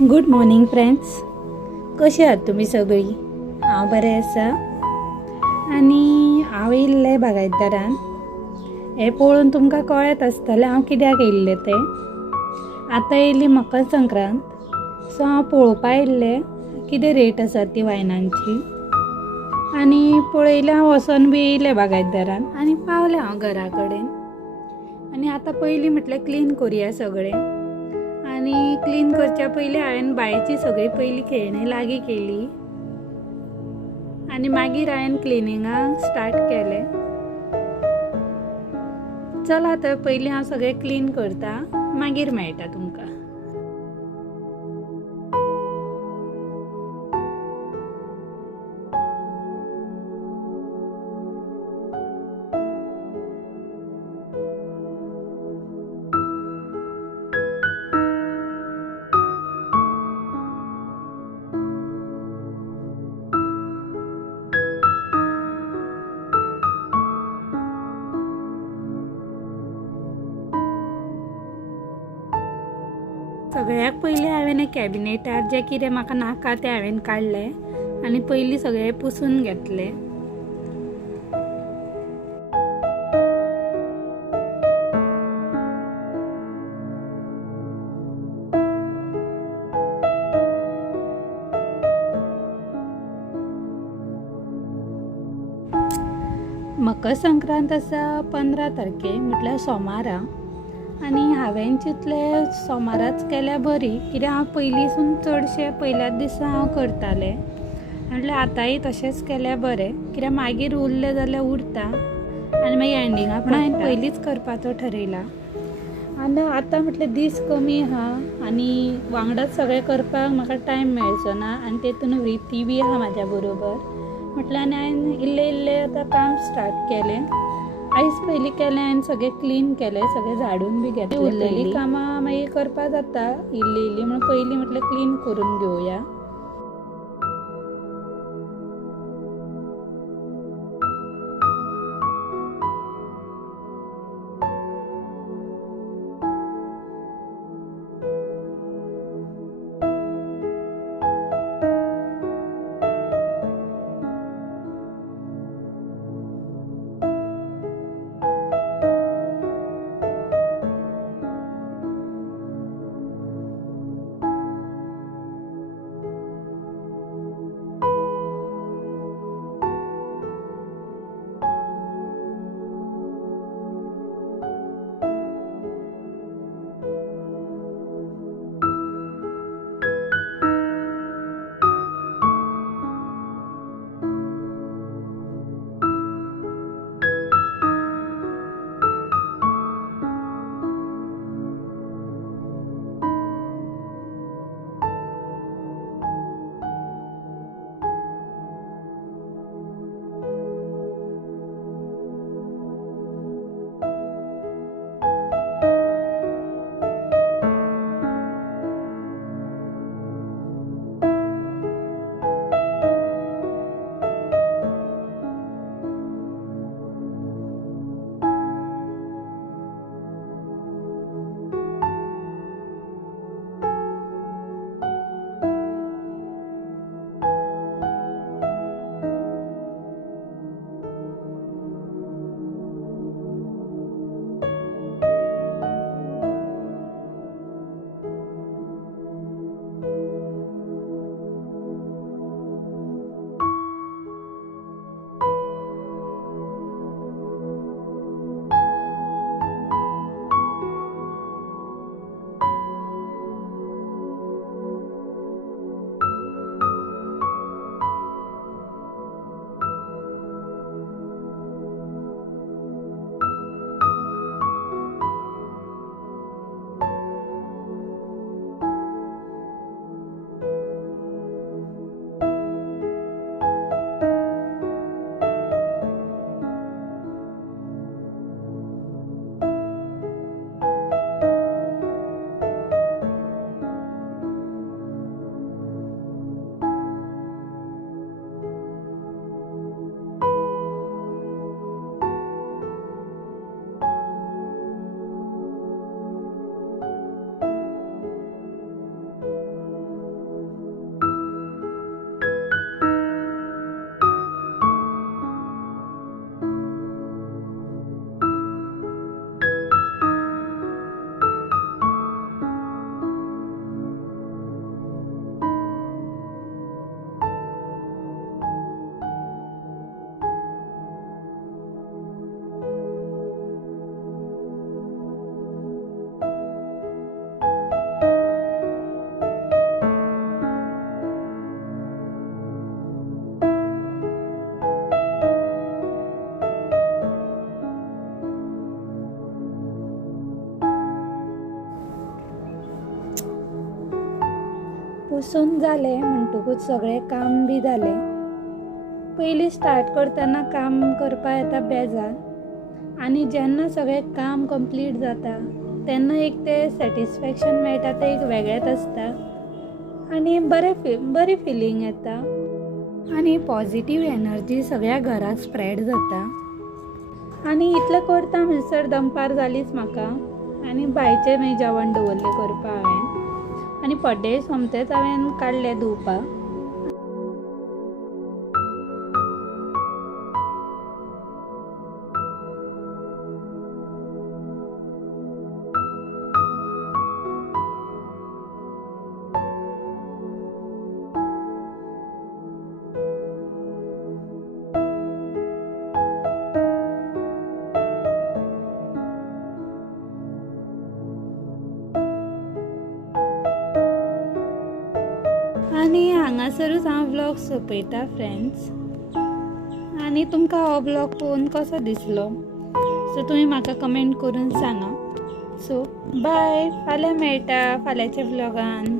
Good morning friends. कशी आहात तुम्ही सगळी? हांव बरें आसा आनी हांव येयल्लें बागायतदारान. हें पळोवन तुमकां कळत आसतलें हांव कित्याक येयल्लें तें. आतां येयली मकर संक्रांत, सो हांव पळोवपा येयल्लें कितें रेट आसा ती वायनांची. आनी पळयलें हांव वचोन बी येयलें बागायतदारान आनी पावलें हांव घरा कडेन. आनी आतां पयलीं म्हटल्यार क्लीन करुया सगळें. आनी क्लीन करच्या पयलीं हांवें बायेची सगळी पयलीं खेळणी लागीं केली आनी मागीर हांवें क्लिनिंगाक स्टार्ट केलें. चला तर पयलीं हांव सगळें क्लीन करता, मागीर मेळटा तुमकां. सगळ्याक पयलीं हांवें कॅबिनेटार जें कितें म्हाका नाका तें हांवें काडलें आनी पयलीं सगळें पुसून घेतलें. मकर संक्रांत आसा 15 तारखेक, म्हटल्यार सोमारा. आनी हांवें चिंतलें सोमाराच केल्यार बरी, कित्याक हांव पयलींसून चडशें पयल्याच दिसा हांव करतालें. म्हटल्यार आतांय तशेंच केल्यार बरें, कित्याक मागीर उरलें जाल्यार उरता आनी मागीर एंडिंगाक पूण हांवें पयलींच करपाचो ठरयला. आनी आतां म्हटल्यार दीस कमी आहा आनी वांगडाच सगळें करपाक म्हाका टायम मेळचो ना आनी तेतून ती बी आहा म्हाज्या बरोबर. म्हटल्यार आनी हांवें इल्लें आतां काम स्टार्ट केलें. आयज पयलीं केलें, हांवें सगळें क्लीन केलें, सगळें झाडून बी घेतलें. उरलेलीं कामां मागीर करपा जाता इल्लीं म्हणून पयलीं म्हटल्यार क्लीन करून घेवया. पुसून जालें म्हणटकूच सगळें काम बी जालें. पयलीं स्टार्ट करतना काम करपा येता बेजार, आनी जेन्ना सगळें काम कंप्लीट जाता तेन्ना एक तें सॅटिस्फॅक्शन मेळटा तें एक वेगळेंच आसता आनी बरी फिलींग येता आनी पॉजिटीव एनर्जी सगळ्या घराक स्प्रेड जाता. आनी इतलें करता म्हणसर दनपार जालीच म्हाका आनी बायचें मागीर जेवण दवरलें करपा हांवें आनी पड्डे सोमतेच हांवें काडलें धुवपाक. आनी हांगासरूच हांव व्लॉग सोंपयता फ्रेंड्स. आनी तुमकां हो व्लॉग पळोवन कसो दिसलो सो तुमी म्हाका कमेंट करून सांगा. सो बाय, फाल्यां मेळटा फाल्यांच्या व्लॉगान.